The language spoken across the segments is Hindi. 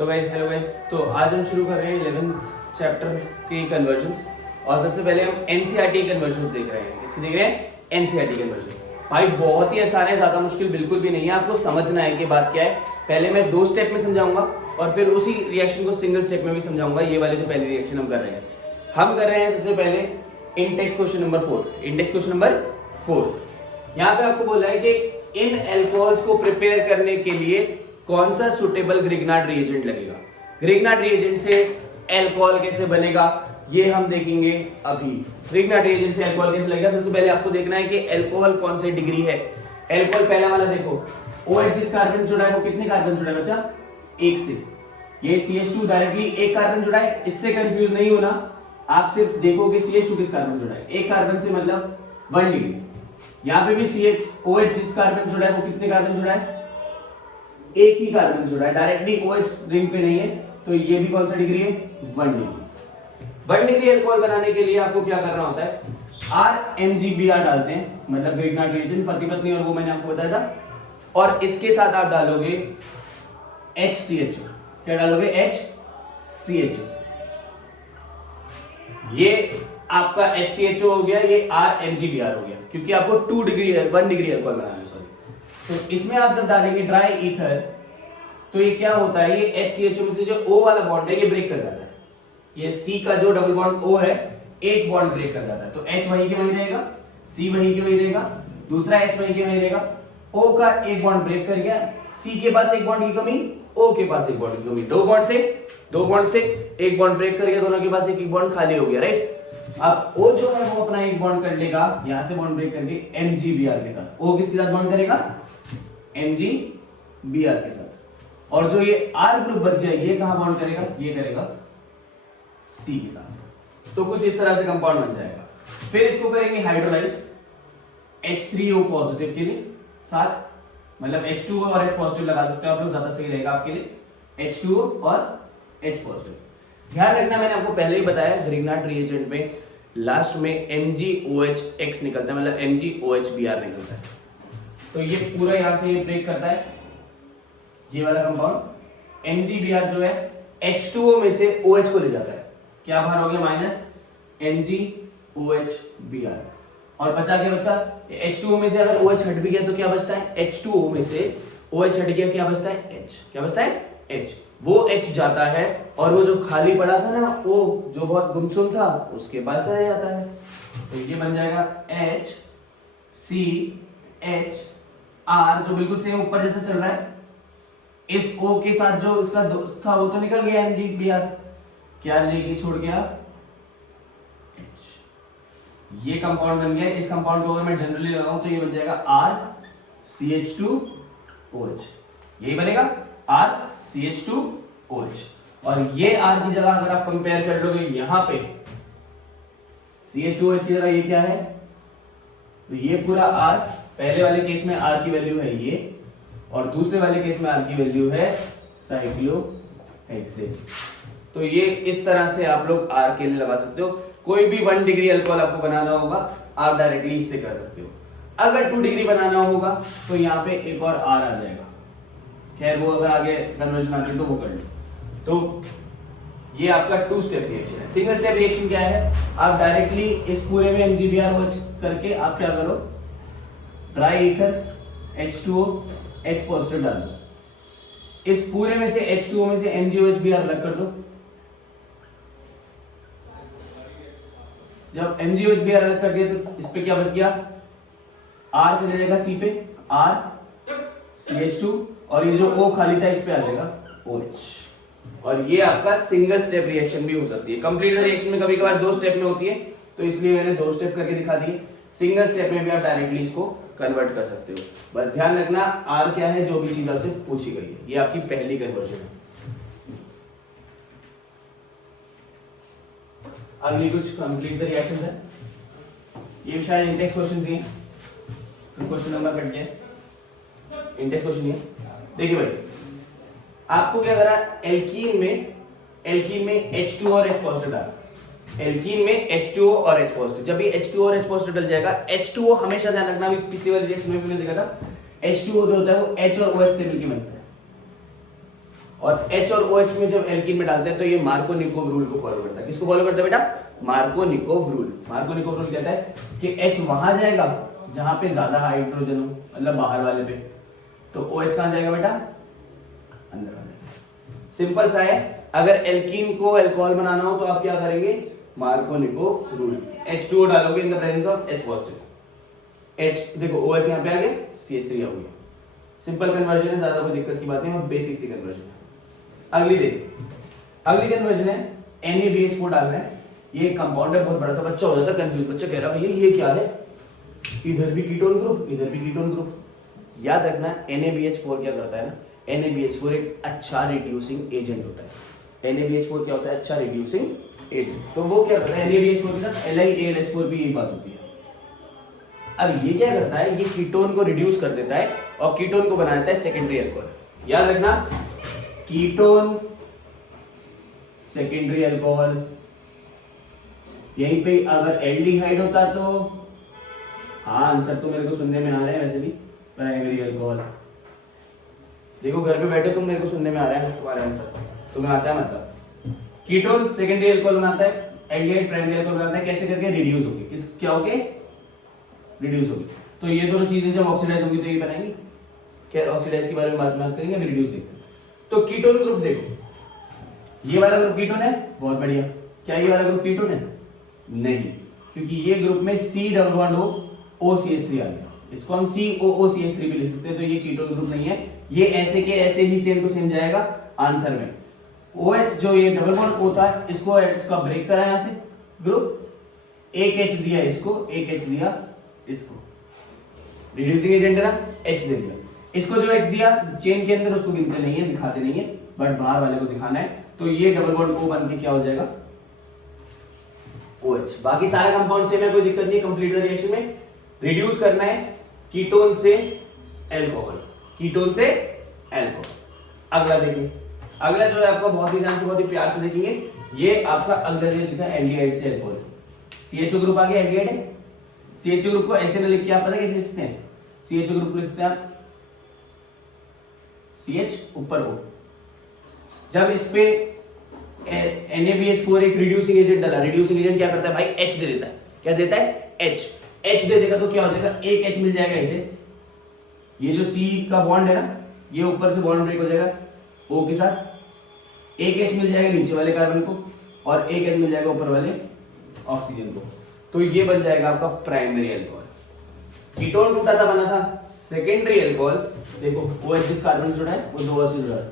तो गाइस हेलो गाइस, तो आज हम शुरू कर रहे हैं 11th चैप्टर के कन्वर्जन्स। और सबसे पहले हम एनसीईआरटी कन्वर्जन्स देख रहे हैं। इससे देख रहे हैं एनसीईआरटी कन्वर्जन। भाई बहुत ही आसान है, ज्यादा मुश्किल बिल्कुल भी नहीं है। आपको समझना है कि बात क्या है। पहले मैं 2 स्टेप में समझाऊंगा और फिर उसी रिएक्शन को सिंगल स्टेप में भी समझाऊंगा। ये वाले जो पहले रिएक्शन हम कर रहे हैं सबसे पहले index question number 4। Index question number 4 यहाँ पे आपको बोला है कि इन एल्कोहल्स को प्रिपेयर करने के लिए कौन सा सुटेबल ग्रिग्नार्ड रिएजेंट लगेगा। ग्रिग्नार्ड रिएजेंट से एल्कोहल कैसे बनेगा ये हम देखेंगे अभी। ग्रिग्नार्ड रिएजेंट से एल्कोहल कैसे लगेगा, सबसे पहले आपको देखना है कि एल्कोहल कौन से डिग्री है। एल्कोहल पहला वाला देखो, OH जिस कार्बन जुड़ा है वो कितने कार्बन जुड़ा है बच्चा, 1 से। ये CH2 डायरेक्टली एक कार्बन जुड़ा है, इससे कंफ्यूज नहीं होना। आप सिर्फ देखो कि CH2 किस कार्बन जुड़ा है, एक कार्बन से मतलब 1 डिग्री। यहाँ पे भी OH जिस कार्बन जुड़ा है वो कितने कार्बन जुड़ा है, एक ही कार्बन जुड़ा है, डायरेक्टली OH रिंग पे नहीं है। तो ये भी कौन सा डिग्री है, 1 डिग्री। 1 डिग्री एल्कोहल बनाने के लिए आपको क्या करना होता है, RMGBr डालते हैं, मतलब ग्रिग्नार्ड रिएजेंट, पति पत्नी और वो मैंने आपको बताया था। और इसके साथ आप डालोगे HCHO। क्या डालोगे, HCHO। ये आपका HCHO हो गया, ये RMGBr हो गया, क्योंकि आपको 1 डिग्री एल्कोहल बनाना है। सॉरी, तो इसमें आप जब डालेंगे ड्राई ईथर तो ये क्या होता है, ये HCHO में से जो O वाला बॉन्ड है ये ब्रेक कर जाता है। ये C का जो डबल बॉन्ड O है, एक बॉन्ड ब्रेक कर जाता है। तो H वही के वही रहेगा, C वही के वही रहेगा, दूसरा H वही के वही रहेगा। O का एक बॉन्ड ब्रेक कर गया, C के पास एक बॉन्ड की कमी, O के पास एक बॉन्ड की कमी। 2 बॉन्ड थे, एक बॉन्ड ब्रेक कर गया, दोनों के पास एक बॉन्ड खाली हो गया, राइट। अब O जो है वो अपना एक बॉन्ड कर लेगा, यहां से बॉन्ड ब्रेक करके MgBr के साथ। O किसके साथ बॉन्ड करेगा, MgBr के साथ। और जो ये R ग्रुप बच गया, ये कहां बॉन्ड करेगा, ये करेगा C के साथ। तो कुछ इस तरह से कंपाउंड बन जाएगा। फिर इसको करेंगे हाइड्रोलाइज H3O पॉजिटिव के लिए साथ, मतलब H2O और H पॉजिटिव लगा सकते हो आप लोग, ज्यादा सही रहेगा आपके लिए, H2O और H पॉजिटिव। ध्यान रखना, मैंने आपको पहले ही बताया ग्रिग्नार्ड रिएजेंट में लास्ट में MgOHX निकलता है, मतलब MgOHBr निकलता है। तो ये पूरा यहां से ये ब्रेक करता है, ये वाला कंपाउंड MgBr जो है H2O में से OH को ले जाता है। क्या बाहर हो गया, माइनस MgOHBr। और बचा क्या बचा, H2O में से अगर OH हट भी गया तो क्या बचता है, H2O में से OH हट गया, क्या बचता है, H। क्या बचता है, H। वो H जाता है और वो जो खाली पड़ा था ना, वो जो बहुत गुमसुम था, उसके पास चला जाता है। तो ये बन जाएगा HCHR, जो बिल्कुल सेम ऊपर जैसा चल रहा है। इस O के साथ जो उसका दोस्त था वो तो निकल गया MgBr, क्या लेके छोड़ गया, H। ये कंपाउंड बन गया। इस कंपाउंड को अगर मैं जनरली लगाऊं तो ये बन जाएगा RCH2OH। यही बनेगा RCH2OH। और ये R की जगह अगर आप कंपेयर कर लोगे, यहां पे CH2OH की जगह ये क्या है, तो ये पूरा R, पहले वाले केस में R की वैल्यू है ये, और दूसरे वाले केस में R की वैल्यू है साइक्लोहेक्सेन। तो ये इस तरह से आप लोग R के लिए लगा सकते हो। कोई भी 1 डिग्री अल्कोहल आपको बनाना होगा, आप डायरेक्टली इससे कर सकते हो। अगर 2 डिग्री बनाना होगा तो यहाँ पे एक और R आ जाएगा। खैर वो अगर आगे कन्वर्जन आती है तो वो कर लो। तो ये आपका 2 स्टेप रिएक्शन है। सिंगल स्टेप रिएक्शन क्या है, आप डायरेक्टली इस पूरे में MgBrOH करके आप क्या करो, dry ether H2O H positive डाल दो। इस पूरे में से H2O में से MgOHBr अलग कर दो। जब MgOHBr अलग कर दिया तो इस पे क्या बच गया, R चले जाएगा C पे, R CH2, और ये जो O खाली था इस पे आ जाएगा OH। और ये आपका सिंगल स्टेप रिएक्शन भी हो सकती है। कंप्लीट रिएक्शन में कभी कभार 2 स्टेप में होती है, तो इसलिए मैंने 2 स्टेप करके दिखा दिए। सिंगल स्टेप में भी आप डायरेक्टली इसको कन्वर्ट कर सकते हो। बस ध्यान रखना R क्या है, जो भी चीज आपसे पूछी गई है। ये आपकी पहली कन्वर्जन है। अगली कुछ कंप्लीट द रिएक्शन है, ये शायद इंडेक्स क्वेश्चन ही है, क्वेश्चन नंबर कट गया, इंडेक्स क्वेश्चन ही है। देखिए भाई, आपको क्या करा, एल्कीन में H2 और H पॉजिटिव डाला, एल्कीन में H2O और H पॉजिटिव। जब ये H2O और H पॉजिटिव डल जाएगा, H2O हमेशा ध्यान रखना, अभी पिछली वाली रिएक्शन में भी मैंने देखा था, H2O जो होता है वो H और OH से मिलकर बनता है। और H और OH में जब एल्कीन में डालते हैं तो ये मार्कोनिकोव रूल को फॉलो करता है। किसको फॉलो करता है बेटा? Markovnikov rule. मार्कोनिकोव रूल कहता है कि H वहां जाएगा जहां पे ज्यादा हाइड्रोजन हो, मतलब बाहर वाले पे, तो OH कहां जाएगा बेटा? अंदर वाले। सिंपल सा है। अगर एल्कीन को अल्कोहल बनाना हो तो आप क्या करेंगे? Markovnikov rule. H2O डालोगे इन the presence of H positive. H देखो OH यहां पे आ गया, CH3 हो गया। सिंपल कन्वर्जन है, ज्यादा कोई दिक्कत की बात नहीं है, और बेसिक सी कन्वर्जन है। अगली देखिए, अगली कन्वर्जन है NaBH4 डालना है। ये कंपाउंड है बहुत बड़ा सा, बच्चा हो जाता है कंफ्यूज। बच्चा कह रहा है भैया ये क्या है? इधर भी कीटोन ग्रुप, इधर भी कीटोन ग्रुप। याद रखना NaBH4 क्या करता है ना, NaBH4 एक अच्छा रिड्यूसिंग एजेंट होता है। NaBH4 क्या होता है? अच्छा रिड्यूसिंग एजेंट। तो वो क्या करता है? NaBH4 के साथ LiAlH4 भी यही बात होती है। अब ये क्या करता है? ये कीटोन को रिड्यूस कर देता है और कीटोन को बना देता है सेकेंडरी अल्कोहल। याद रखना, कीटोन सेकेंडरी अल्कोहल। यहीं पे अगर एल्डिहाइड होता तो, हाँ आंसर तो मेरे को सुनने में आ रहे हैं वैसे भी, प्राइमरी अल्कोहल। देखो घर पे बैठे तुम, मेरे को सुनने में आ रहा है तुम्हारा आंसर, तुम्हें आता है मतलब। कीटोन सेकेंडरी अल्कोहल बनाता है, एल्डिहाइड प्राइमरी अल्कोहल बनाता है। कैसे करके? रिड्यूस होगी। किस क्या होगे? रिड्यूस होगी। तो ये दोनों चीजें जब ऑक्सीडाइज होंगी तो ये बनाएंगी। क्या ऑक्सीडाइज के बारे में बात करेंगे, अभी रिड्यूस देखते हैं। तो कीटोन ग्रुप देखो, ये वाला ग्रुप कीटोन है, बहुत बढ़िया। क्या ये वाला ग्रुप कीटोन है? नहीं, क्योंकि ये ग्रुप में C++OCH3 आ गया। इसको हम COOCH3 भी लिख सकते हैं, तो ये कीटोन ग्रुप नहीं है। ये ऐसे के ऐसे ही सेम टू सेम जाएगा आंसर में। OH जो ये डबल बॉन्ड होता है, इसका ब्रेक करा यहां से ग्रुप, एक H दिया इसको, एक H दिया इसको, रिड्यूसिंग एजेंट है ना, H दे दिया। इसको जो H दिया चेन के अंदर, उसको गिनते नहीं है, दिखाते नहीं है, बट बाहर वाले को दिखाना है। तो ये डबल बॉन्ड O बन के क्या हो जाएगा? OH। बाकी सारे कंपाउंड सेम है, कोई दिक्कत नहीं। कंप्लीट द रिएक्शन में रिड्यूस करना है कीटोन से अल्कोहल, कीटोन से अल्कोहल। अगला देखिए, अगला जो है आपका बहुत ही ध्यान से, बहुत ही प्यार से देखेंगे। ये आपका अगला जो लिखा है एल्डिहाइड से अल्कोहल। CHO ग्रुप आ गया, एल्डिहाइड है। CHO ग्रुप को ऐसे न लिख के आप पता कैसे लिखते हैं? CHO ग्रुप को लिखते हैं आप CH ऊपर O। जब इस पे NaBH4 एक रिड्यूसिंग एजेंट डाला, रिड्यूसिंग एजेंट क्या करता है भाई? H दे देता है। क्या देता है? H दे देगा तो क्या हो जाएगा? एक H मिल जाएगा इसे। ये जो C का बॉन्ड है ना, ये ऊपर से बॉन्ड ब्रेक हो जाएगा O के साथ। एक H मिल जाएगा नीचे वाले कार्बन को, और एक H मिल जाएगा ऊपर वाले ऑक्सीजन को। तो ये बन जाएगा आपका प्राइमरी अल्कोहल। कीटोन टूटा था, बना था सेकेंडरी अल्कोहल। देखो OH जिस कार्बन से जुड़ा है वो 2 से जुड़ा है,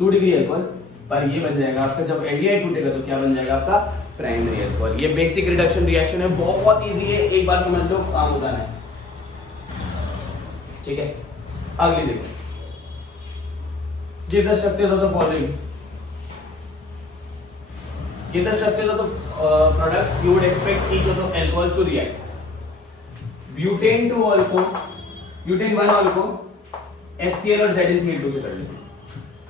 2 डिग्री अल्कोहल। पर ये बन जाएगा आपका, जब एल्डिहाइड टूटेगा तो क्या बन जाएगा आपका? Primary alcohol. ये बेसिक रिडक्शन रिएक्शन है, बहुत इजी है, एक बार समझ लो, काम बताना है। ठीक है, अगली देखो, give the structures of the following. Give the structures of the products you would expect each of the alcohol to react. Butane 2 alcohol, butane 1 alcohol HCl और ZnCl2 से कर लेते हैं।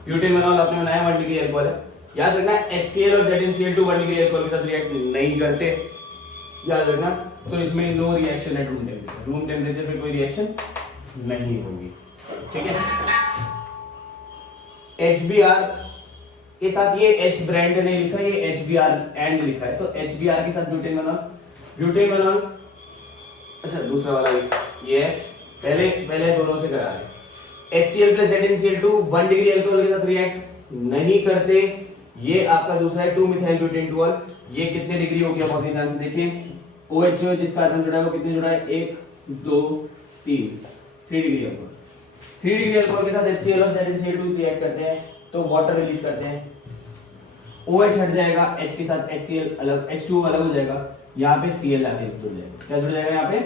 ब्यूटेन विनॉल आपने बनाया 1 डिग्री अल्कोहल है। याद रखना HCl और ZnCl2 1 डिग्री अल्कोहल के साथ रिएक्ट नहीं करते, याद रखना। तो इसमें no reaction at room temperature, room temperature पे कोई रिएक्शन नहीं होगी। ठीक है, HBr के साथ ये H ब्रांड ने लिखा है, ये HBr एंड लिखा है, तो HBr के साथ ब्यूटेन विनॉल, ब्यूटेन विनॉल। अच्छा दूसरा वाला ये है, पहले दोनों से करा है। HCl plus ZnCl2 1 degree alcohol के साथ रिएक्ट नहीं करते। ये आपका दूसरा है 2 मिथाइल ब्यूटेन 2 अल। ये कितने डिग्री हो गया? बहुत ही ध्यान से देखिए। OH जो जिस कार्बन जुड़ा है वो कितने जुड़ा है? 1 2 3 3 डिग्री अल्कोहल। 3 डिग्री अल्कोहल के साथ HCl और ZnCl2 रिएक्ट करते हैं तो वाटर रिलीज करते हैं। OH हट जाएगा, H के साथ HCl अलग, H2 अलग हो जाएगा, यहाँ पे Cl आके जुड़ जाएगा। क्या जुड़ जाएगा यहाँ पे?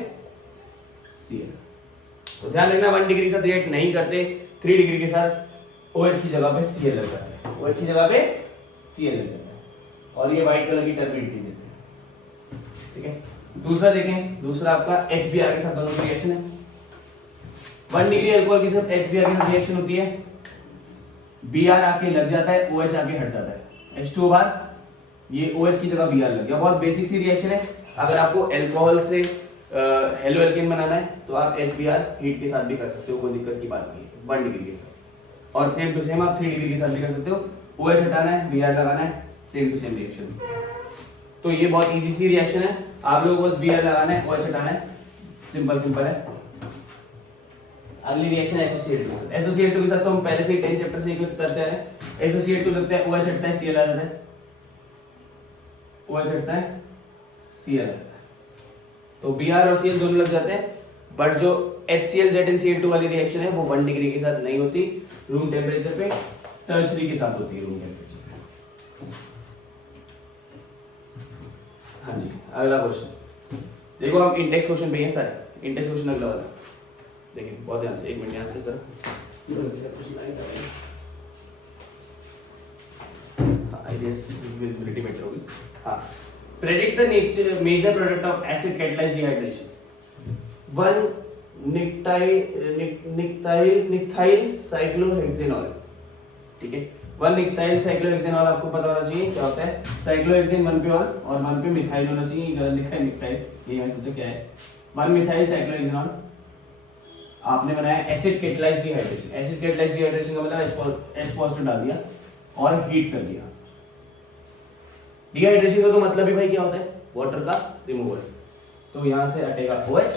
Cl। तो ध्यान रखना 1 डिग्री के साथ रिएक्ट नहीं करते, 3 डिग्री के साथ OH की जगह पे Cl लग जाता है, OH की जगह पे Cl लग जाता है, और ये व्हाइट कलर की टर्बिडिटी देते हैं। ठीक है, दूसरा देखें, दूसरा आपका HBr के साथ दोनों की रिएक्शन है। 1 डिग्री अल्कोहल के साथ HBr के साथ रिएक्शन होती है, Br आके लग जाता है, OH आके हट जाता है, H2O बार, ये OH की जगह Br लग गया। बहुत बेसिक सी रिएक्शन है। अगर आपको अल्कोहल से हेलो एल्केन बनाना है तो आप HBr हीट के साथ भी कर सकते हो, कोई दिक्कत की बात नहीं है। 1 डिग्री के साथ और सेम टू सेम आप 3 डिग्री के साथ भी कर सकते हो। OH हटाना है, Br लगाना है, सेम टू सेम रिएक्शन। तो ये बहुत इजी सी रिएक्शन है, आप लोगों को बस Br लगाना है, OH हटाना है, सिंपल है। अगली रिएक्शन SOCl2। SOCl2 के साथ तो हम पहले से ही 10 चैप्टर से कुछ करते हैं। SOCl2 लगता है, OH हटता है, Cl आ जाता है, OH हटता है, Cl आ जाता है। तो Br और Cl दोनों लग जाते हैं, बट जो HCl ZnCl2 वाली रिएक्शन है वो 1 डिग्री के साथ नहीं होती, रूम टेम्परेचर पे टर्शरी के साथ होती है, रूम टेम्परेचर पे। हाँ जी, अगला क्वेश्चन देखो, हम इंडेक्स क्वेश्चन पे हैं सारे। इंडेक्स क्वेश्चन अगला वाला देखिए, बहुत ध्यान से, 1 मिनट ध्यान से जरा। आई गेस विजिबिलिटी बेटर होगी। हाँ, predict the nature major product of acid catalysed dehydration. 1 methyl cyclohexanol, ठीक है। 1 निक्थाइल साइक्लोहेक्सेनॉल आपको पता होना चाहिए क्या होता है। साइक्लोहेक्सेन 1 पे और 1 पे मिथाइल होना चाहिए, गलत लिखा है निक्थाइल, ये मैंने सोचा क्या है। 1 मिथाइल साइक्लोहेक्सेनॉल आपने बनाया acid catalysed dehydration. Acid catalysed dehydration का मतलब H पॉजिटिव डाल दिया और हीट कर दिया। डिहाइड्रेशन का तो मतलब ही भाई क्या होता है, वाटर का रिमूवल। तो यहां से हटेगा OH,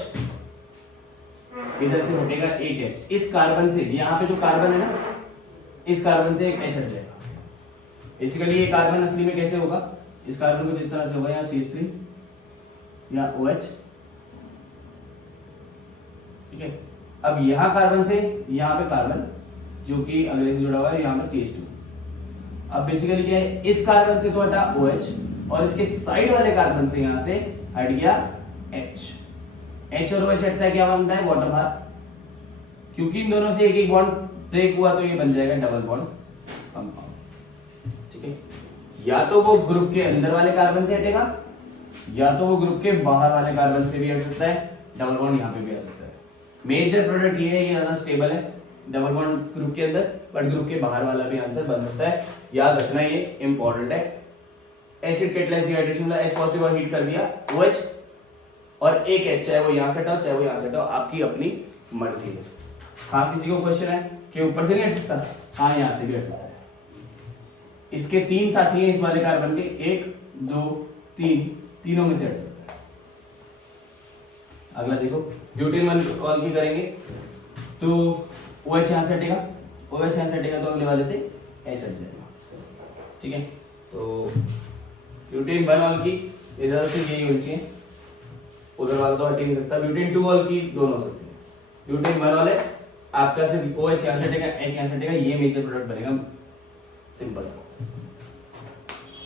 इधर से हटेगा एक H। इस कार्बन से, यहाँ पे जो कार्बन है ना, इस कार्बन से एक H हट जाएगा। बेसिकली ये कार्बन असली में कैसे होगा, इस कार्बन को जिस तरह से होगा, यहाँ CH3 या OH, ठीक है। अब यहाँ कार्बन से यहाँ पे कार्बन जो कि अगले से जुड़ा हुआ है, यहाँ पे CH2। अब बेसिकली क्या है, इस कार्बन से तो हटा OH और इसके साइड वाले कार्बन से यहाँ से हट गया H। H और OH हटता है, क्या बनता है, वाटर बार। क्योंकि इन दोनों से एक एक बॉन्ड ब्रेक हुआ तो ये बन जाएगा डबल बॉन्ड कंपाउंड, ठीक है। या तो वो ग्रुप के अंदर वाले कार्बन से हटेगा, या तो वो ग्रुप के बाहर वाले कार्बन से भी हट सकता है, डबल बॉन्ड यहाँ पे भी आ सकता है। मेजर प्रोडक्ट ये है, ये ज्यादा स्टेबल है, डबल बॉन्ड ग्रुप के अंदर, बट ग्रुप के बाहर वाला भी आंसर बन सकता है, याद रखना, ये इंपॉर्टेंट है। एसिड कैटलाइज्ड डिहाइड्रेशन का H पॉजिटिव और हीट कर दिया OH और एक H, चाहे वो यहां से हटाओ चाहे वो यहां से हटाओ, आपकी अपनी मर्जी है। हाँ, किसी को क्वेश्चन है कि ऊपर से नहीं हट सकता, हाँ यहां से भी हट सकता है। इसके 3 साथी हैं इस वाले कार्बन के, 1 2 3, तीनों में से हट सकता है। अगला देखो, ब्यूटेन 1 कॉल की करेंगे तो OH यहां से हटेगा, OH यहां से हटेगा तो अगले वाले से H हट जाएगा, ठीक है। तो ब्यूटेन 1 ऑल की इधर से यही होनी चाहिए, उधर वाला तो हट ही नहीं सकता। ब्यूटेन 2 ऑल की दोनों हो सकती है। ब्यूटेन 1 ऑल है आपका, सिर्फ OH यहां से हटेगा, H यहां से हटेगा, ये मेजर प्रोडक्ट बनेगा, सिंपल सा,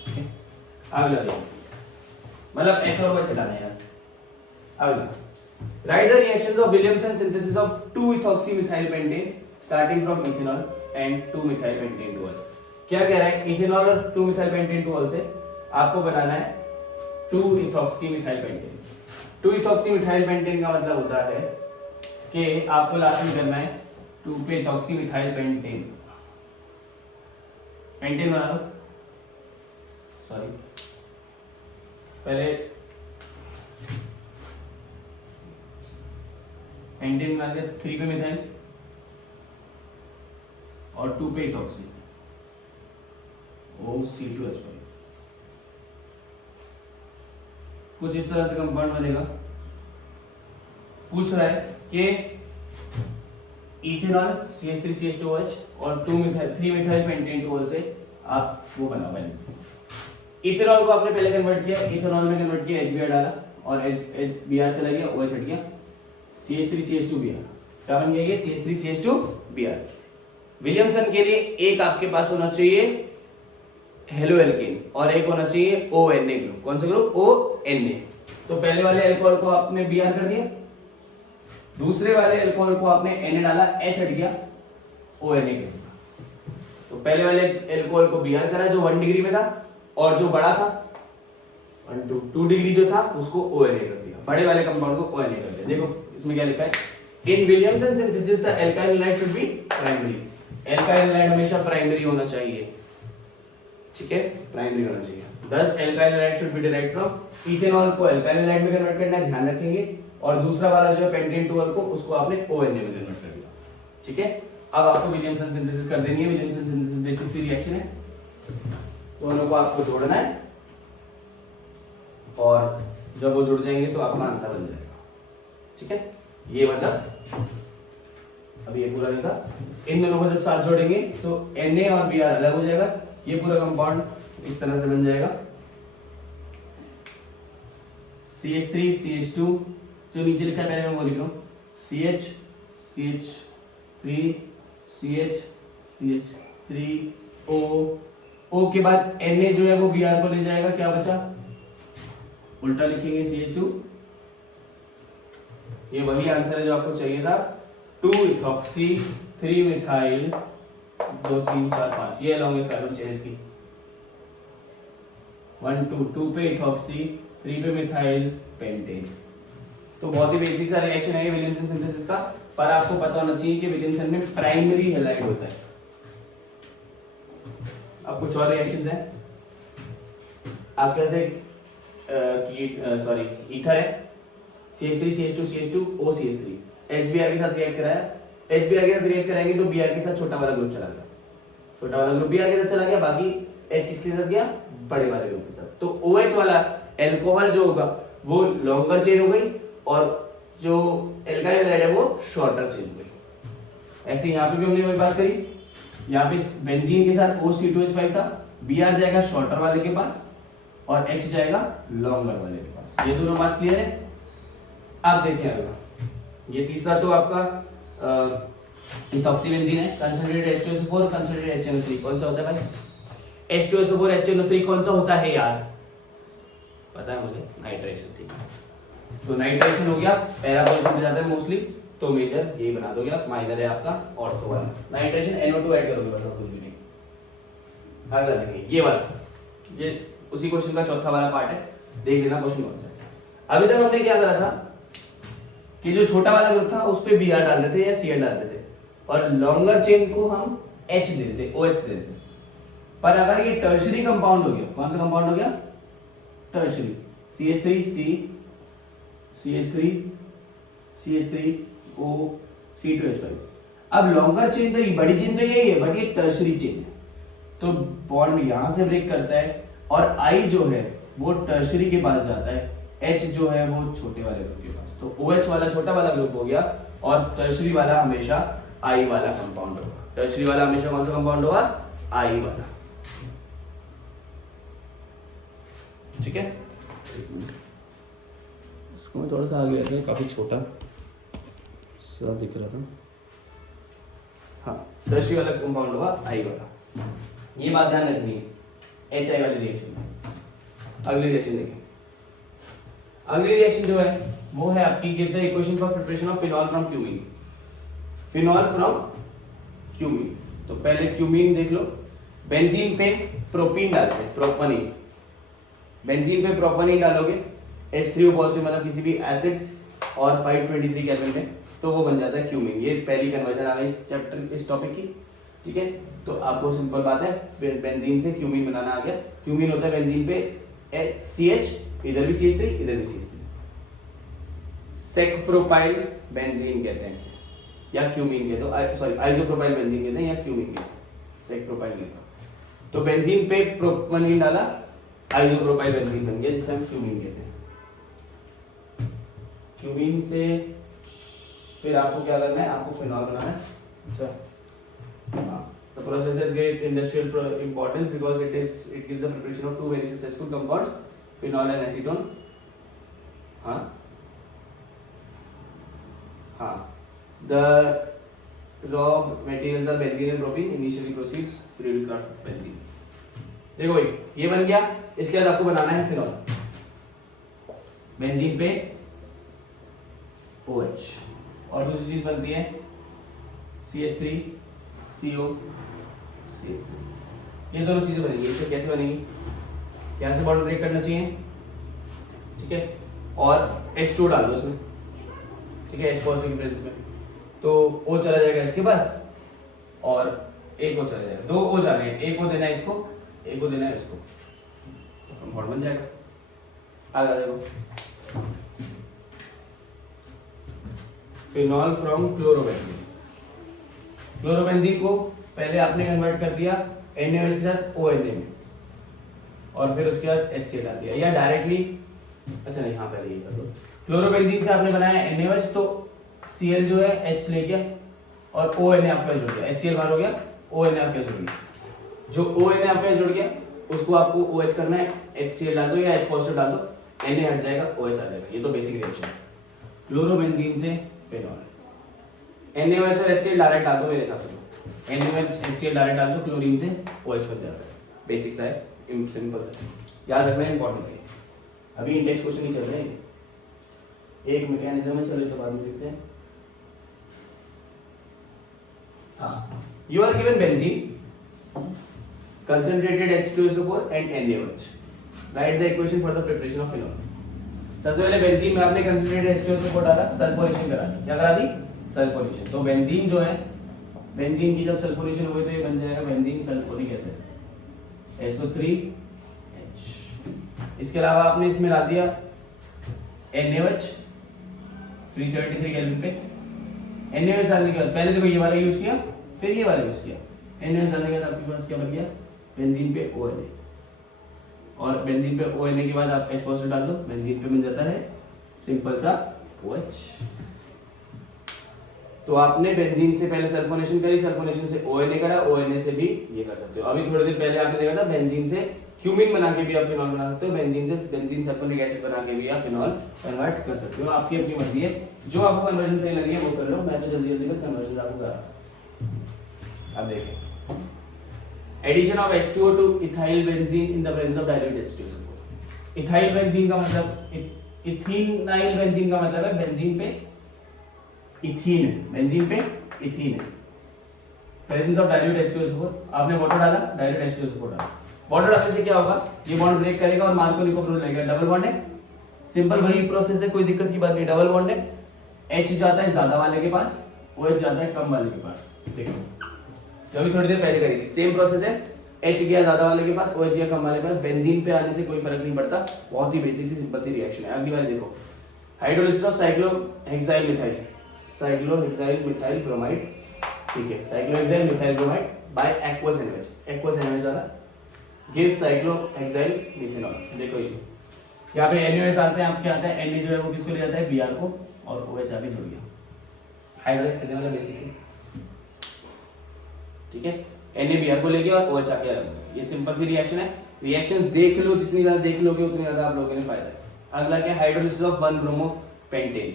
ठीक है। अगला देखो, मतलब H और OH हटाना है यार। अगला, write the reactions of Williamson synthesis of 2-ethoxymethylpentane starting from ethanol and 2-methylpentane-2-ol। क्या कह रहा है, इथेनॉल और 2-methylpentane-2-ol से आपको बनाना है 2-ethoxymethylpentane। 2-ethoxymethylpentane का मतलब होता है कि आपको लास्ट में करना है 2-ethoxymethylpentane। पेंटेन बना लो, सॉरी पहले पेंटेन बना दिया, 3 पे मिथाइल और 2 पे इथॉक्सी, OC2H5। कुछ इस तरह से कंपाउंड बनेगा। पूछ रहा है कि इथेनॉल CH3CH2OH और 3-methyl-pentane-2-ol से आप वो बनाओ। इथेनॉल को आपने पहले कन्वर्ट किया, इथेनॉल में कन्वर्ट किया, HBr डाला और Br चला गया, OH हट गया, CH3CH2Br। क्या बन गया ये, CH3CH2Br। विलियमसन के लिए एक आपके पास होना चाहिए हेलो एल्केन और एक होना चाहिए ONA ग्रुप। कौन सा ग्रुप, ONA। तो पहले वाले अल्कोहल को आपने Br कर दिया, दूसरे वाले अल्कोहल को आपने Na डाला, H हट गया, ONA कर दिया। तो पहले वाले अल्कोहल को Br करा जो 1 डिग्री में था, और जो बड़ा था 2 डिग्री जो था उसको ONA कर दिया, बड़े वाले कंपाउंड को ONA कर दिया। देखो इसमें क्या लिखा है, in Williamson synthesis the alkyl halide should be primary. Alkyl halide हमेशा प्राइमरी होना चाहिए, ठीक है, प्राइमरी होना चाहिए। thus alkyl halide should be derived from ethanol को एल्काइल हैलाइड में कन्वर्ट करना है, ध्यान रखेंगे, और दूसरा वाला जो है पेंटेन 2 को उसको आपने ONA में कन्वर्ट कर दिया, ठीक है। अब आपको विलियमसन सिंथेसिस कर देनी है। विलियमसन सिंथेसिस बेसिक सी रिएक्शन है, दोनों को आपको जोड़ना है और जब वो जुड़ जाएंगे तो आपका आंसर बन जाएगा। ठीक है, ये मतलब अब ये पूरा देखा, इन दोनों को जब साथ जोड़ेंगे तो Na और Br अलग हो जाएगा। ये पूरा कंपाउंड इस तरह से बन जाएगा CH3 CH2, जो नीचे लिखा है पहले मैं वो लिख रहा हूँ, CH CH3 CH CH3 O के बाद Na जो है वो Br को ले जाएगा, क्या बचा, उल्टा लिखेंगे CH2। ये वही आंसर है जो आपको चाहिए था, 2 इथॉक्सी 3 मिथाइल 2 3 4 5, ये लॉन्गेस्ट कार्बन चेन इसकी 1 2 2 पे इथॉक्सी 3 पे मिथाइल पेंटेन। तो बहुत ही बेसिक सा रिएक्शन है ये विलियमसन सिंथेसिस का, पर आपको पता होना चाहिए कि विलियमसन में प्राइमरी हैलाइड होता है। अब कुछ और रिएक्शंस हैं, आप कैसे सॉरी ईथर है CH3 CH2 CH2 O CH3 HBr के साथ रिएक्ट कराया, HBr के साथ रिएक्ट कराएंगे तो Br के साथ छोटा वाला ग्रुप चला गया, छोटा वाला ग्रुप Br के साथ चला गया, बाकी H किसके साथ गया, बड़े वाले ग्रुप के साथ। तो OH वाला अल्कोहल जो होगा वो लॉन्गर चेन हो गई और जो एल्काइल हैलाइड है वो शॉर्टर चेन हो गई। ऐसे यहाँ पे भी हमने वही बात करी, यहाँ पे बेंजीन के साथ OC2H5 था, Br जाएगा शॉर्टर वाले के पास और H जाएगा लॉन्गर वाले के पास। ये दोनों बात क्लियर है। आप देखिए अगला, ये तीसरा तो आपका इथॉक्सी बेंजीन है, कंसंट्रेटेड H2SO4 कंसंट्रेटेड HNO3, कौन सा होता है भाई, H2SO4 HNO3 कौन सा होता है यार, पता है मुझे, नाइट्रेशन। ठीक है, तो नाइट्रेशन हो गया, पैरा पोजीशन पे जाता है मोस्टली, तो मेजर यही बना दोगे आप, माइनर है आपका ऑर्थो वाला, नाइट्रेशन NO2 ऐड करोगे बस, और कुछ भी नहीं। अगला देखिए ये वाला, ये उसी क्वेश्चन का चौथा वाला पार्ट है, देख लेना क्वेश्चन कौन सा है। अभी तक हमने क्या करा था कि जो छोटा वाला ग्रुप था उस पे Br डाल रहे थे या Cl डाल रहे थे और लॉन्गर चेन को हम H दे देते, OH दे देते। पर अगर ये टर्शरी कंपाउंड हो गया, कौन सा कंपाउंड हो गया, टर्शरी, CH3 O C2H5। अब लॉन्गर चेन तो ये बड़ी चेन तो यही है, बट ये टर्शरी चेन है, तो बॉन्ड यहां से ब्रेक करता है और I जो है वो टर्शरी के पास जाता है, H जो है वो छोटे वाले ग्रुप के पास। तो OH वाला छोटा वाला ग्रुप हो गया और टर्शरी वाला हमेशा I वाला कंपाउंड होगा। टर्शरी वाला हमेशा कौन सा कंपाउंड होगा, I वाला। ठीक है, इसको मैं थोड़ा सा आगे रखा, काफी छोटा सा दिख रहा था। हाँ, टर्शरी वाला कंपाउंड होगा I वाला, ये बात ध्यान रखनी है HI वाली रिएक्शन। अगली रिएक्शन देखिए, अगली रिएक्शन जो है वो है आपकी, give the equation for preparation of phenol from cumene. Phenol from cumene, तो पहले क्यूमीन देख लो, बेंजीन पे प्रोपीन डालते हैं, प्रोपनीन, बेंजीन पे प्रोपनीन डालोगे H3O पॉजिटिव मतलब किसी भी एसिड और 523 केल्विन में, तो वो बन जाता है क्यूमीन। ये पहली कन्वर्जन आ गई इस चैप्टर, इस टॉपिक की। ठीक है, तो आपको सिंपल बात है, बेंजीन से क्यूमीन बनाना आ गया। क्यूमीन होता है बेंजीन पे CH, इधर भी CH3 इधर भी CH3, सेकप्रोपाइल बेंजीन कहते हैं इसे, या क्यूमीन कहते हो, सॉरी आइसोप्रोपाइल बेंजीन कहते हैं या क्यूमीन कहते हैं, सेकप्रोपाइल नहीं था। तो बेंजीन पे प्रोपनीन डाला, आइसोप्रोपाइल बेंजीन बन गया जिसे हम क्यूमीन कहते हैं। क्यूमीन से फिर आपको क्या करना है, आपको फिनॉल बनाना है। अच्छा, the process has great industrial importance because it gives the preparation of two very successful compounds, phenol and acetone. The raw materials are benzene and propene. Initially proceeds through craft benzene. देखो भाई, ये बन गया। इसके बाद आपको बनाना है फिनॉल, बेंजीन पे OH, और दूसरी चीज बनती है CH3 CO CH3। ये दोनों चीजें बनेंगी। इससे कैसे बनेगी, यहाँ से बॉन्ड ब्रेक करना चाहिए, ठीक है, और H2 डाल दो इसमें, ठीक है, H पॉजिटिव प्रेजेंस में, तो O चला जाएगा इसके पास और एक O चला जाएगा। दो O जाने हैं, एक O देना है इसको, एक O देना है इसको, कंपाउंड बन जाएगा। आगे देखो, फिनॉल फ्रॉम क्लोरोबेंजीन। क्लोरोबेंजीन को पहले आपने कन्वर्ट कर दिया NaOH के साथ ONA में, और फिर उसके बाद HCl डाल दिया, या डायरेक्टली, अच्छा नहीं, हाँ पहले ये कर दो। क्लोरोबेंजीन से आपने बनाया NaOH, तो Cl जो है H ले गया और ONA आपका जुड़ गया, HCl बाहर हो गया, ONA आपका जुड़ गया। जो ONA आपका जुड़ गया उसको आपको OH करना है, HCl डाल दो या H पॉजिटिव डाल दो, Na हट जाएगा, OH आ जाएगा। ये तो बेसिक रिएक्शन है। क्लोरोबेंजीन से फिनॉल, NaOH और HCl डायरेक्ट डाल दो, मेरे हिसाब से NaOH HCl डायरेक्ट डाल दो, क्लोरीन से OH बन जाता है। बेसिक सा है, सिंपल सा, याद रखना है, इंपॉर्टेंट है। अभी इंडेक्स क्वेश्चन ही चल रहे हैं, एक मैकेनिज्म है, चलो तो बाद में देखते हैं। हाँ, you are given benzene, concentrated H2SO4 and NaOH. Write the equation for the preparation of phenol. सबसे पहले बेंजीन में आपने कंसंट्रेटेड H2SO4 डाला, सल्फोरेशन करा दी। क्या करा दी? सल्फोरेशन। तो बेंजीन जो है, बेंजीन की जब सल्फोरेशन हो गई तो ये बन जाएगा बेंजीन सल्फोरिक एसिड, SO3H। इसके अलावा आपने इसमें डाल दिया NaOH 373 केल्विन पे। NaOH डालने के बाद पहले देखो ये वाला यूज किया, फिर ये वाला यूज किया। NaOH डालने के बाद आपके पास क्या बन गया? बेंजीन पे ONA, और बेंजीन पे ONA के बाद आप H पॉजिटिव डाल दो, बेंजीन पे बन जाता है सिंपल सा OH। तो आपने बेंजीन से पहले सल्फोनेशन करी, सल्फोनेशन से ONA करा, ONA से भी ये कर सकते हो। अभी थोड़ी देर पहले आपने देखा था बेंजीन से क्यूमिन बना के भी आप फिनॉल बना सकते हो, बेंजीन से बेंजीन सल्फोनिक एसिड बना के भी आप फिनॉल कन्वर्ट कर सकते हो। आपकी अपनी मर्जी है, जो आपको कन्वर्जन सही लगे वो कर लो। मैं तो जल्दी जल्दी बस कन्वर्जन आपको करा। अब देखें, addition of H2O to ethyl benzene in the presence of diluted H2SO4। Ethyl benzene का मतलब, इथेनाइल बेंजीन का मतलब है बेंजीन पे इथीन है, बेंजीन पे इथीन है। प्रेजेंस ऑफ डाइल्यूटेड H2SO4, आपने वाटर डाला, डाइल्यूटेड H2SO4 डाला। वाटर डालने से क्या होगा? ये बॉन्ड ब्रेक करेगा और मार्को निको प्रोल लेगा, डबल बॉन्ड है, सिंपल वही प्रोसेस है, कोई दिक्कत की बात नहीं। डबल बॉन्ड है, H जाता है ज्यादा वाले के पास, OH जाता है कम वाले के पास। देखो जो अभी थोड़ी देर पहले करी थी, सेम प्रोसेस है, H गया ज्यादा वाले के पास, OH गया कम वाले के पास। बेंजीन पे आने से कोई फर्क नहीं पड़ता, बहुत ही बेसिक सी सिंपल सी रिएक्शन है। अगली वाली देखो, hydrolysis of cyclohexyl methyl, cyclohexyl methyl bromide, ठीक है, cyclohexyl methyl bromide by aqueous NaOH, aqueous NaOH वाला गिव्स साइक्लोहेक्साइल मिथेनॉल। देखो ये यहाँ पे NaOH डालते हैं, आप क्या आता है, Na जो है वो किसको ले जाता है? Br को, और OH आगे जुड़ गया, हाइड्रोलाइज करने वाला बेसिक से, ठीक है। Na Br को ले गया और OH आगे अलग हो गया। ये सिंपल सी रिएक्शन है। रिएक्शन देख लो, जितनी ज्यादा देख लोगे उतनी ज्यादा आप लोगों के लिए फायदा है। अगला क्या? हाइड्रोलिसिस ऑफ 1-ब्रोमोपेंटेन,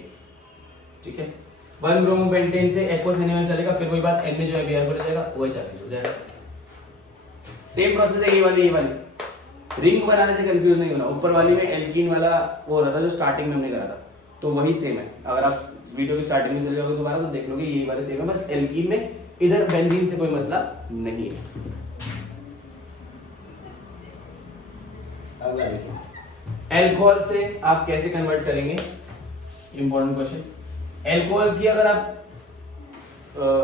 ठीक है। 1-ब्रोमोपेंटेन से एक्वस NaOH चलेगा, फिर वही बात, Na जो है Br को ले जाएगा, OH आगे जुड़ जाएगा। सेम प्रोसेस है, ये वाली रिंग बनाने से कंफ्यूज नहीं होना। ऊपर वाली में एल्कीन वाला वो हो रहा था जो स्टार्टिंग में हमने करा था, तो वही सेम है। अगर आप वीडियो की स्टार्टिंग में चले जाओगे दोबारा तो देख लोगे यही वाले सेम है, बस एल्कीन में इधर बेंजीन से कोई मसला नहीं है। अगला देखिए, अल्कोहल से आप कैसे कन्वर्ट करेंगे, इंपॉर्टेंट क्वेश्चन। अल्कोहल की अगर आप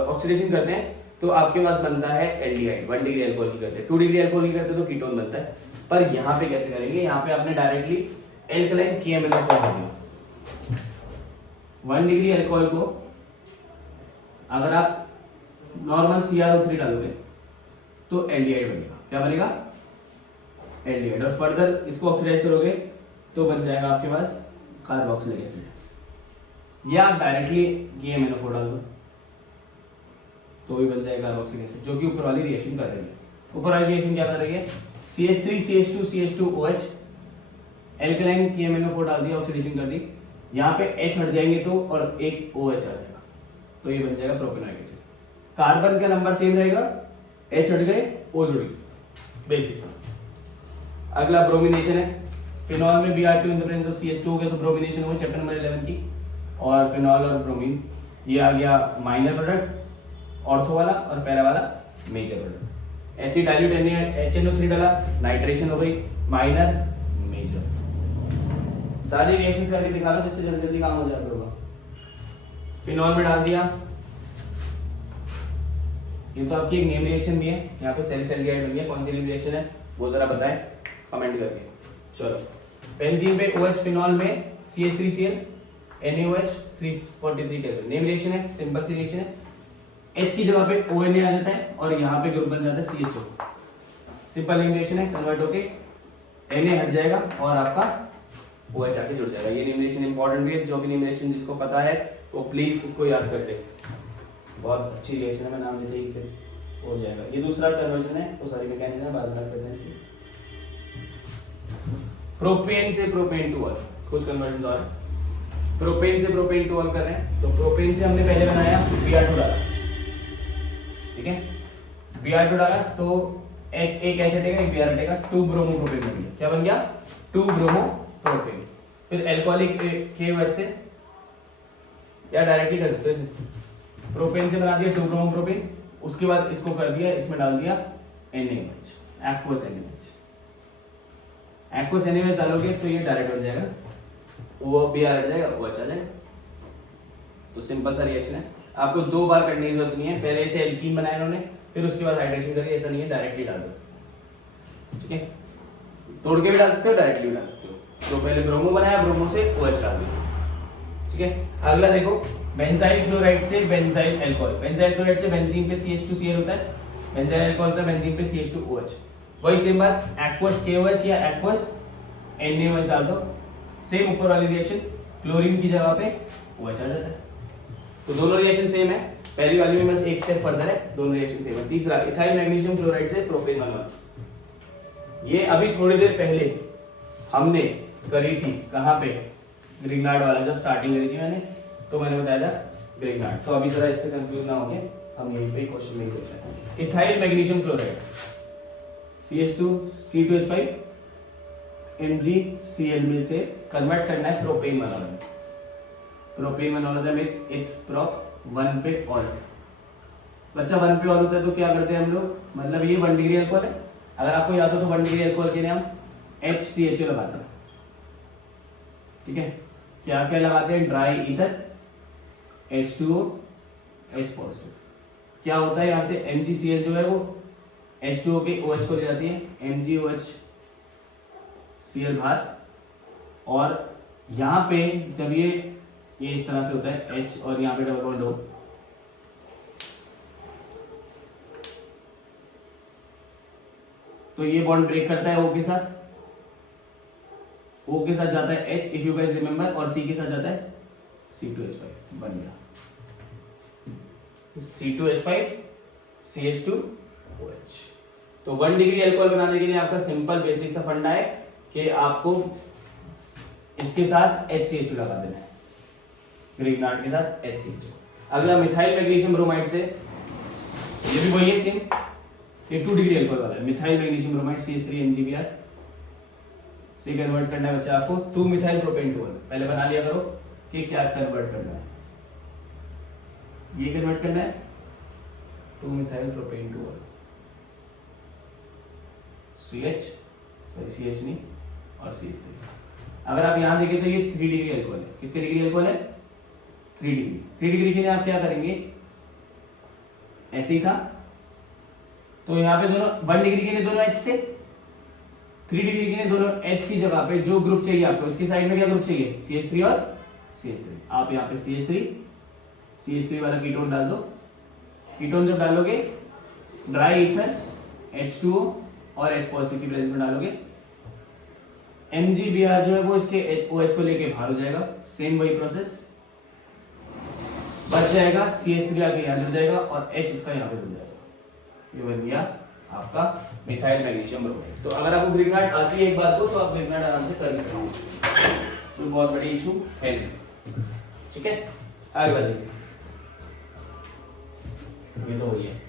ऑक्सीडेशन करते हैं तो आपके पास बनता है एल्डिहाइड। 1 डिग्री अल्कोहल की करते हैं, 2 डिग्री अल्कोहल की करते हैं तो कीटोन बनता है। पर यहाँ पे कैसे करेंगे? यहाँ पे आपने डायरेक्टली एल्कलाइन KMnO फॉर्म कर दिया। 1 डिग्री अल्कोहल को अगर आप नॉर्मल CrO3 डालोगे तो एल्डिहाइड बनेगा। क्या बनेगा? एल्डिहाइड। और फर्दर इसको ऑक्सीडाइज करोगे तो बन जाएगा आपके पास कार्बोक्सिलिक एसिड, या डायरेक्टली KMnO4 डाल दो तो भी बन जाएगा कार्बोक्सिलिक एसिड, जो कि ऊपर वाली रिएक्शन कर रही है। ऊपर वाली रिएक्शन क्या कर रही है? CH3CH2CH2OH, एल्कलाइन KMnO4 डाल दिया, ऑक्सीडेशन कर दी, यहाँ पे H हट जाएंगे तो, और एक OH आ जाएगा, तो ये बन जाएगा प्रोपेनॉइक एसिड। कार्बन का नंबर सेम रहेगा, H हट गए, O जुड़ गई, बेसिक। अगला ब्रोमिनेशन है। फिनॉल में Br2 in the presence of CH2 हो गया तो ब्रोमिनेशन हो गया, चैप्टर नंबर 11 की। और फिनॉल और ब्रोमीन ये आ गया माइनर प्रोडक्ट, ऑर्थो वाला, और पैरा वाला मेजर प्रोडक्ट। ऐसी डाइल्यूट HNO3 डाला, नाइट्रेशन हो गई, माइनर मेजर। सारी रिएक्शंस करके दिखा लो जिससे जल्दी जल्दी काम हो जाए होगा। फिनॉल में डाल दिया, ये तो आपकी एक नेम रिएक्शन भी है, यहाँ पे सेल सेल बन गया। कौन सी रिएक्शन है वो जरा बताएं कमेंट करके। चलो, बेंजीन पे OH, फिनॉल में CH3Cl, NaOH 343 kelvin, name reaction है, सिंपल सी रिएक्शन है। H की जगह पे ONA आ जाता है और यहाँ पे ग्रुप बन जाता है CHO। सिंपल एलिमिनेशन है, कन्वर्ट होके Na हट जाएगा और आपका OH आके जुड़ जाएगा। ये एलिमिनेशन इंपॉर्टेंट भी है, जो भी एलिमिनेशन जिसको पता है वो प्लीज इसको याद कर ले, बहुत अच्छी रिएक्शन है, मैं नाम लेते ही फिर हो जाएगा। ये दूसरा कन्वर्जन है, वो सॉरी मैकेनिज्म है, बाद में बात करते हैं इसकी। प्रोपेन से प्रोपेन टू ऑल, कुछ कन्वर्जन और है। प्रोपेन से प्रोपेन टू ऑल कर रहे हैं, तो प्रोपेन से हमने पहले बनाया Br2 डाला, ठीक है, Br2 डाला तो H एक H हटेगा, एक Br हटेगा, 2 ब्रोमो प्रोपेन बन गया। क्या बन गया? 2 ब्रोमो प्रोपेन। फिर एल्कोहलिक KOH से या डायरेक्टली कर सकते हो इसे, प्रोपेन से बना दिया 2 ब्रोमो प्रोपेन, उसके बाद इसको कर दिया, इसमें डाल दिया NaOH, aqueous NaOH। Aqueous NaOH डालोगे तो ये डायरेक्ट हो जाएगा, वो Br हट जाएगा, OH आ जाएगा। तो सिंपल सा रिएक्शन है, आपको 2 बार करने की जरूरत नहीं है, पहले इसे एल्कीन बनाया इन्होंने, फिर उसके बाद हाइड्रेशन करिए, ऐसा नहीं है डायरेक्टली डाल दो, ठीक है, तोड़ के भी डाल सकते हो, डायरेक्टली भी डाल सकते हो। तो पहले ब्रोमो बनाया, ब्रोमो से OH डाल दिया, ठीक है। अगला देखो, बेंजाइल क्लोराइड से बेंजाइल अल्कोहल, बेंजाइल क्लोराइड से बेंजीन पे CH2Cl होता है, बेंजाइल अल्कोहल का बेंजीन पे CH2OH, वही सेम बात, एक्वस KOH या एक्वस NaOH डाल दो, सेम ऊपर वाली रिएक्शन, क्लोरीन की जगह पे OH आ जाता है। तो दोनों रिएक्शन सेम है, पहली वाली में बस एक स्टेप फर्दर है, दोनों रिएक्शन सेम है। तीसरा, इथाइल मैग्नीशियम क्लोराइड से प्रोपेन बनवा, ये अभी थोड़ी देर पहले हमने करी थी, कहाँ पे? ग्रीनगार्ड वाला, जब स्टार्टिंग करी थी मैंने, तो मैंने बताया था ग्रीनगार्ड। तो अभी जरा इससे कंफ्यूज ना हो गए, हम यहीं पे क्वेश्चन नहीं करते हैं। Ethyl magnesium chloride CH2C2H5 MgCl में से कन्वर्ट करना है प्रोपेन बनवाना है, प्रोपेन बनवाना है इथ प्रोप 1 पे ऑल। बच्चा 1 पे ऑल होता है तो क्या करते हैं हम लोग, मतलब ये 1 डिग्री अल्कोहल है, अगर आपको याद हो तो 1 डिग्री अल्कोहल के लिए हम HCHO लगाते हैं, ठीक है। क्या क्या लगाते हैं? Dry ether, H2O, H positive. क्या होता है यहाँ से MgCl जो है वो H2O के OH को ले जाती है, MgOH Cl बाहर, और यहाँ पे जब ये इस तरह से होता है H और यहाँ पे डबल बॉन्ड हो, तो ये बॉन्ड ब्रेक करता है O के साथ, O के साथ जाता है H if you guys remember, और C के साथ जाता है C2H5, बन गया C2H5 CH2OH। तो 1 डिग्री अल्कोहल बनाने के लिए आपका सिंपल बेसिक सा फंडा है कि आपको इसके साथ HCHO लगा देना है, ग्रीनगार्ड के साथ HCHO। अगला मिथाइल मैग्नीशियम ब्रोमाइड से, ये भी वही है सेम, ये 2 डिग्री अल्कोहल वाला है, मिथाइल मैग्नीशियम ब्रोमाइड CH3MgBr से कन्वर्ट करना है बच्चा आपको 2 मिथाइल प्रोपेन टू ऑल। पहले बना लिया करो कि क्या कन्वर्ट करना है, ये कन्वर्ट करना है 2 methyl propane two all, CH नहीं और CH3। अगर आप यहां देखें तो ये 3 डिग्री अल्कोहल है, कितने डिग्री अल्कोहल है? 3 डिग्री। 3 डिग्री के लिए आप क्या करेंगे, ऐसे ही था, तो यहाँ पे दोनों 1 डिग्री के लिए दोनों H थे, 3 डिग्री के लिए दोनों H की जगह पे जो ग्रुप चाहिए आपको, इसकी साइड में क्या ग्रुप चाहिए? CH3 और CH3। आप यहाँ पे CH3 वाला कीटोन डाल दो, कीटोन जब डालोगे ड्राई ईथर H2O और H पॉजिटिव की प्रेजेंस में डालोगे, MgBr जो है वो इसके OH को लेके बाहर हो जाएगा, सेम वही प्रोसेस, बच जाएगा CH3 आके यहाँ जुड़ जाएगा और H इसका यहाँ पे जुड़ जाएगा, ये बन गया आपका मिथाइल मैग्नीशियम ब्रोमाइड। तो अगर आपको ग्रीनगार्ड आती है एक बात को, तो आप ग्रीनगार्ड आराम से कर भी सकते, तो बहुत बड़ी इशू है नहीं, ठीक है। आगे बढ़िए, ये तो वही है।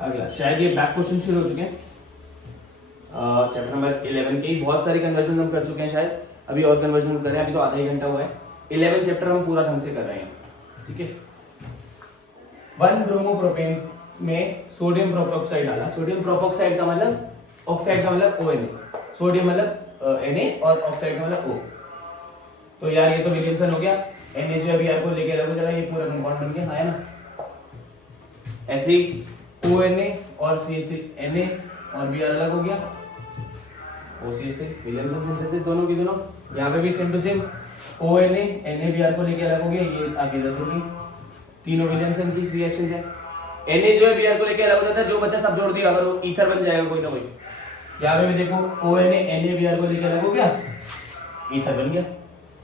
अगला शायद ये बैक क्वेश्चन शुरू हो चुके हैं, चैप्टर नंबर 11 के ही बहुत सारी कन्वर्जन हम कर चुके हैं, शायद अभी और कन्वर्जन कर रहे हैं, अभी तो आधा ही घंटा हुआ है। 11 चैप्टर हम पूरा ढंग से कर रहे हैं, ठीक है। 1 ब्रोमोप्रोपेन में सोडियम प्रोपोक्साइड डाला, सोडियम प्रोपोक्साइड का मतलब, ऑक्साइड का मतलब ONA, सोडियम मतलब Na और ऑक्साइड का मतलब O। तो यार ये तो विलियमसन हो गया, Na जो अभी को लेके अलग हो जाएगा, ये पूरा कंपाउंड बन गया, है ना। ऐसे ही ONA और CH3 Na और Br अलग हो गया, OCH3 विलियमसन सिंथेसिस दोनों की दोनों। यहाँ पे भी same to same ONA Na Br को लेके अलग हो गया, ये आगे इधर होगी, तीनों विलियमसन की रिएक्शंस है। Na जो है Br को लेके अलग हो जाता है, जो बच्चा सब जोड़ दिया अगर वो ईथर बन जाएगा कोई ना कोई। यहाँ पे भी देखो ONA Na Br को लेके अलग हो गया, ईथर बन गया।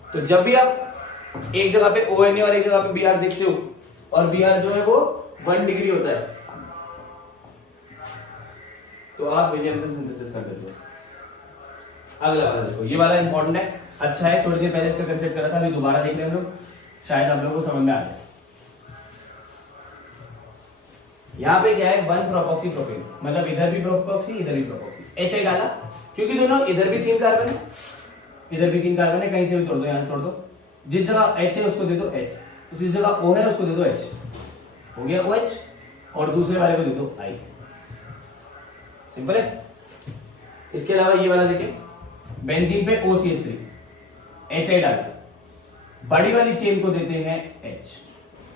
तो जब भी आप एक जगह पे ONA और एक जगह पे Br देखते हो और Br जो है वो 1 डिग्री होता है, तो आप विलियमसन सिंथेसिस कर देते हो। अगला वाला देखो, ये वाला इंपॉर्टेंट है, अच्छा है, थोड़ी देर पहले इसका कंसेप्ट करा था, अभी दोबारा देख रहे हैं हम लोग, शायद आप लोगों को समझ में आ जाए। यहाँ पे क्या है, 1 प्रोपॉक्सी प्रोपेन, मतलब इधर भी प्रोपॉक्सी इधर भी प्रोपॉक्सी, HI डाला क्योंकि दोनों इधर भी 3 कार्बन है इधर भी 3 कार्बन है, कहीं से भी तोड़ दो, यहाँ से तोड़ दो, जिस जगह H है उसको दे दो H, उसी जगह O है उसको दे दो H, हो गया OH, और दूसरे वाले को दे दो I। सिंपल है। इसके अलावा ये वाला देखिए, बेंजीन पे OCH3, HI डाला, बड़ी वाली चेन को देते हैं H,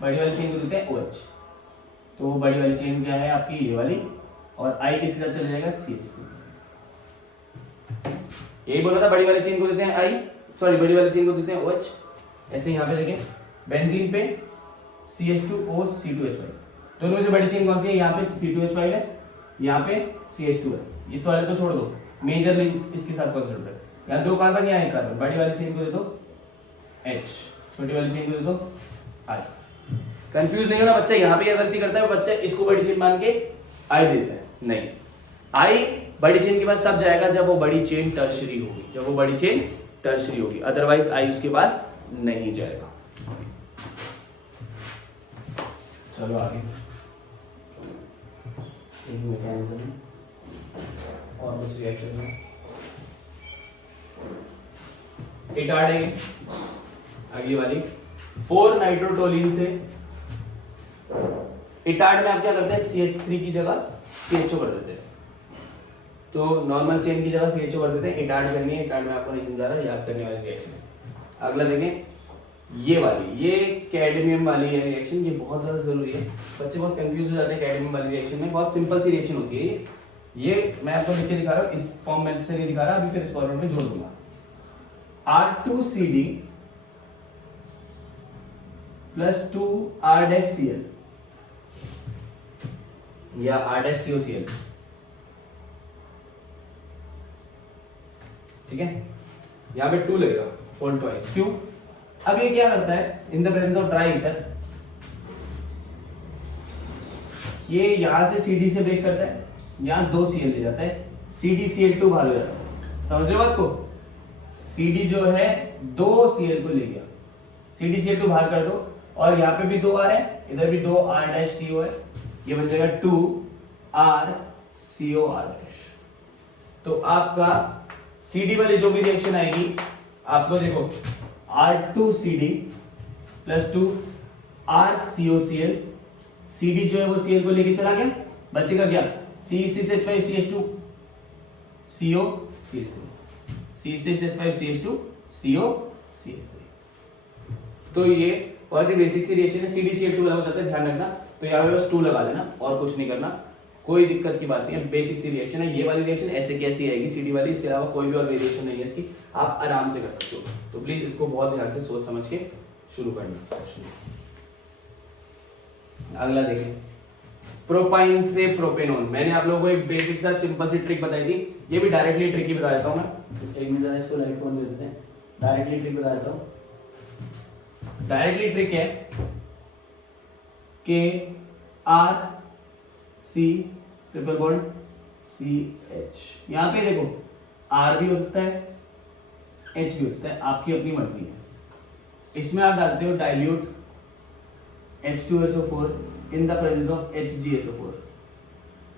बड़ी वाली चेन को देते हैं OH, तो बड़ी वाली चेन क्या है आपकी ये वाली, और I किसके साथ चले जाएगा CH3। यही बोला था, बड़ी वाली चेन को देते हैं I, सॉरी बड़ी वाली चेन को देते हैं OH। ऐसे यहाँ पे देखें, बेंजीन पे CH2O C2H5, दोनों में से बड़ी चेन कौन सी है, यहाँ पे C2H5 है, यहाँ पे CH2 है, इस वाले तो छोड़ दो, मेजरली इसके साथ कॉन्सेप्ट है, यहाँ 2 कार्बन यहाँ 1 कार्बन, बड़ी वाली चेन को दे दो H, छोटी वाली चेन को दे दो I। कंफ्यूज नहीं होना बच्चा, यहाँ पे क्या गलती करता है बच्चा, इसको बड़ी चेन मान के I देता है, नहीं, I बड़ी चेन के पास तब जाएगा जब वो बड़ी चेन टर्शरी होगी, जब वो बड़ी चेन टर्शरी होगी, अदरवाइज I उसके पास नहीं जाएगा। चलो आगे, मैकेनिज्म और कुछ रिएक्शन में इटार्ड, अगली वाली 4 नाइट्रोटोलिन से इटार्ड में आप क्या करते हैं, CH3 की जगह CHO कर देते हैं, तो नॉर्मल चेन की जगह CHO कर देते हैं, इटार्ड करनी है, इटार्ड में आपको नहीं समझा रहा, याद करने वाली रिएक्शन है। अगला देखें, ये वाली, ये कैडमियम वाली है रिएक्शन, ये बहुत ज्यादा जरूरी है, बच्चे बहुत कंफ्यूज हो जाते हैं कैडमियम वाली रिएक्शन में, बहुत सिंपल सी रिएक्शन होती है ये मैं आपको लिख के दिखा रहा हूँ, इस फॉर्म में से नहीं दिखा रहा, अभी फिर इस फॉर्मेट में जोड़ दूंगा। R2CD प्लस 2R-Cl या R-COCl, ठीक है, यहाँ पे 2 लगेगा, फोल्ड ट्वाइस, क्यों? अब ये क्या करता है, इन the presence of dry ether, ये यहां से CD से ब्रेक करता है, यहाँ 2 Cl ले जाता है, CdCl2 बाहर हो जाता है, समझ रहे हो बात को? CD जो है 2 Cl को ले गया, CdCl2 बाहर कर दो, और यहाँ पे भी 2 R है, इधर भी 2 R-CO है, ये बन जाएगा 2R-COR। तो आपका CD वाली जो भी रिएक्शन आएगी, आपको देखो R2CD प्लस 2R-COCl, CD जो है वो Cl को लेके चला गया, बचेगा क्या, C6H5CH2 CO CH3, C6H5CH2 CO CH3। तो ये बहुत ही बेसिक सी रिएक्शन है, CdCl2 अलग हो जाता है, ध्यान रखना, तो यहाँ पे बस 2 लगा देना और कुछ नहीं करना, कोई दिक्कत की बात नहीं है, बेसिक सी रिएक्शन है। ये वाली रिएक्शन ऐसे कैसी रहेगी CD वाली, इसके अलावा कोई भी और वेरिएशन नहीं है इसकी, आप आराम से कर सकते हो, तो प्लीज इसको बहुत ध्यान से सोच समझ के शुरू करना। अगला देखें, प्रोपाइन से प्रोपेनॉन, मैंने आप लोगों को एक बेसिक सा सिंपल सी ट्रिक बताई थी, ये भी डायरेक्टली ट्रिक ही बता देता हूँ मैं, एक मिनट इसको लाइट फोन दे देते हैं, डायरेक्टली ट्रिक बता देता हूँ। डायरेक्टली ट्रिक है के R C triple bond CH, यहाँ पे देखो R भी हो सकता है H भी हो सकता है, आपकी अपनी मर्जी है। इसमें आप डालते हो dilute H2SO4 in the presence of HgSO4,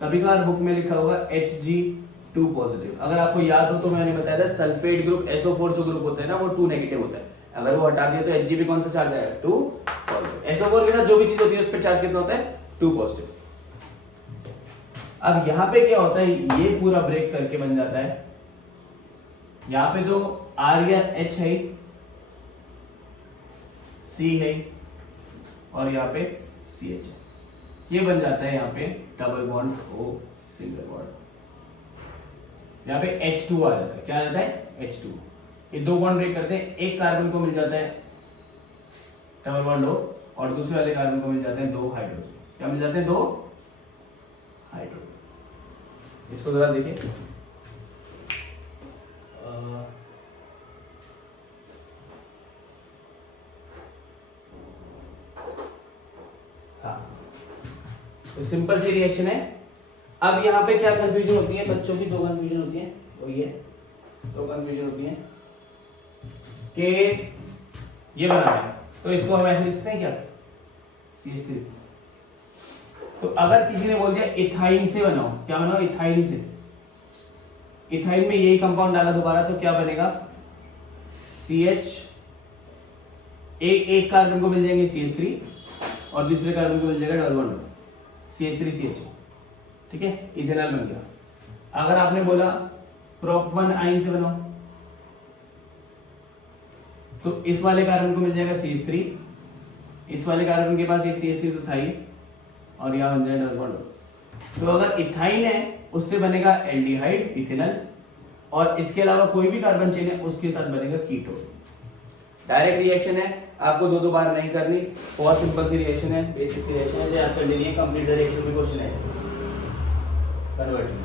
कभी कभार बुक में लिखा होगा Hg2 पॉजिटिव, अगर आपको याद हो तो मैंने बताया था सल्फेट ग्रुप SO4 जो ग्रुप होता है ना वो 2 नेगेटिव होता है, अगर वो हटा दिया तो Hg पे कौन सा चार्ज आएगा 2 पॉजिटिव, SO4 के साथ जो भी चीज होती है उस पर चार्ज कितना होता है 2 पॉजिटिव। अब यहाँ पे क्या होता है, ये पूरा ब्रेक करके बन जाता है, यहाँ पे तो R या H है, C है और यहाँ पे CH है, ये बन जाता है यहाँ पे double bond O single bond, यहाँ पे H2 आ जाता है, क्या आ जाता है H2, ये 2 बॉन्ड ब्रेक करते हैं, एक कार्बन को मिल जाता है डबल बॉन्ड O और दूसरे वाले कार्बन को मिल जाते हैं 2 हाइड्रोजन। क्या मिल जाते हैं? 2 हाइड्रोजन। इसको जरा देखिए, हाँ, तो सिंपल सी रिएक्शन है। अब यहाँ पे क्या कंफ्यूजन होती है बच्चों की? 2 कंफ्यूजन होती है, वो ये 2 कंफ्यूजन होती है कि ये बना है तो इसको हम ऐसे लिखते हैं क्या? CH3। तो अगर किसी ने बोल दिया इथाइन से बनाओ, क्या बनाओ? इथाइन से। इथाइन में यही कंपाउंड डाला दोबारा तो क्या बनेगा? CH, एक कार्बन को मिल जाएंगे CH3 और दूसरे कार्बन को मिल जाएगा डबल बॉन्ड CH3CH। ठीक है, इथेनॉल बन गया। अगर आपने बोला प्रोप-1 आयन से बनाओ तो इस वाले कार्बन को मिल जाएगा CH3, इस वाले कार्बन के पास एक CH3 तो था ही, और यहां बन जाएगा डबल बॉन्ड। तो अगर इथाइन है उससे बनेगा एल्डिहाइड इथेनॉल, और इसके अलावा कोई भी कार्बन चेन है उसके साथ बनेगा कीटोन। डायरेक्ट रिएक्शन है, आपको 2 बार नहीं करनी, बहुत सिंपल सी रिएक्शन है, बेसिक सी रिएक्शन है जो आप कर लेनी है। कंप्लीट द रिएक्शन में क्वेश्चन है इसका कन्वर्जन।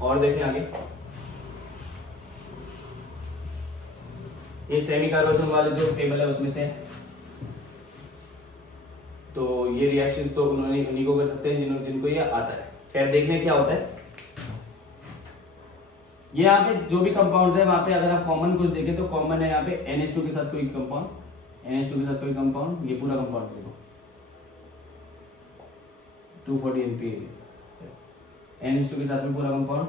और देखें आगे, ये सेमी कार्बोनिल वाले जो टेबल है उसमें से, तो ये रिएक्शन तो उन्हीं को कर सकते हैं जिनको ये आता है। खैर देखने क्या होता है, ये यहाँ पे जो भी कंपाउंड्स है वहां पे अगर आप कॉमन कुछ देखें तो कॉमन है यहाँ पे NH2 के साथ कोई कंपाउंड, NH2 के साथ कोई कंपाउंड, ये पूरा कंपाउंड देखो 240 NPa, NH2 के साथ में पूरा कंपाउंड,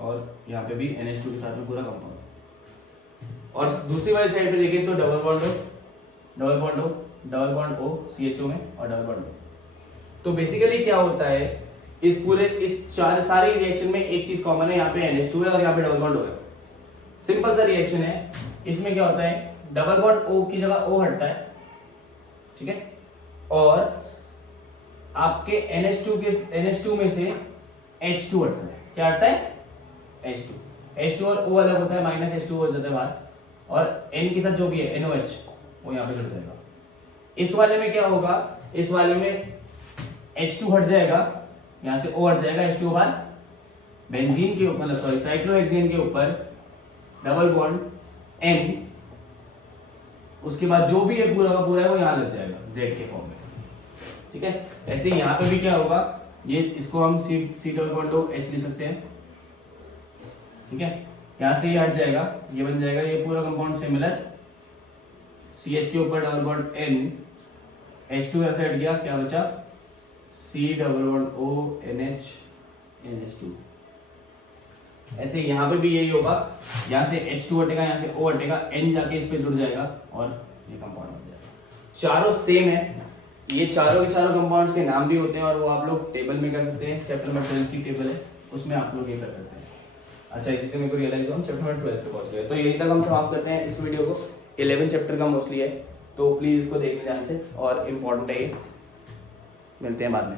और यहाँ पे भी NH2 के साथ में पूरा कंपाउंड। और दूसरी वाली साइड पे देखें तो डबल बॉन्ड O CHO में और डबल बॉन्ड O। तो बेसिकली क्या होता है, इस सारी रिएक्शन में एक चीज कॉमन है, यहाँ पे NH2 है और यहाँ पे डबल बॉन्ड O है। सिंपल सा रिएक्शन है। इसमें क्या होता है, डबल बॉन्ड O की जगह O हटता है, ठीक है, और आपके NH2 में से H2 हटता है। क्या हटता है? H2 और O अलग होता है, -H2 हो जाता है बाहर, और N के साथ जो भी है NOH वो यहाँ पे जुड़ जाएगा। इस वाले में क्या होगा, इस वाले में H2 हट जाएगा, यहाँ से O हट जाएगा, H2 बार बेंजीन के ऊपर, सॉरी साइक्लोहेक्सेन के ऊपर डबल बॉन्ड N, उसके बाद जो भी है पूरा का पूरा है वो यहाँ लग जाएगा Z के फॉर्म में। ठीक है, ऐसे यहाँ पे भी क्या होगा, ये इसको हम C double bond O H लिख सकते हैं। ठीक है, यहाँ से ये हट जाएगा, ये बन जाएगा ये पूरा कंपाउंड सिमिलर, CH के ऊपर डबल बॉन्ड N, H2 यहाँ से हट गया, क्या बचा? C double bond O NH NH2। ऐसे यहाँ पे भी यही होगा, यहाँ से H2 हटेगा, यहाँ से O हटेगा, N जाके इस पे जुड़ जाएगा और ये कंपाउंड बन जाएगा। चारों सेम है, ये चारों के चारों कंपाउंड्स के नाम भी होते हैं और वो आप लोग टेबल में कर सकते हैं। चैप्टर नंबर 12 की टेबल है, उसमें आप लोग ये कर सकते हैं। अच्छा, इसी से मेरे को रियलाइज हुआ हम चैप्टर नंबर 12 पे पहुंच गए। तो यही तक हम समाप्त करते हैं इस वीडियो को। 11 चैप्टर का मोस्टली है, तो प्लीज़ इसको देख लें ध्यान से, और इम्पोर्टेंट है ये। मिलते हैं बाद में।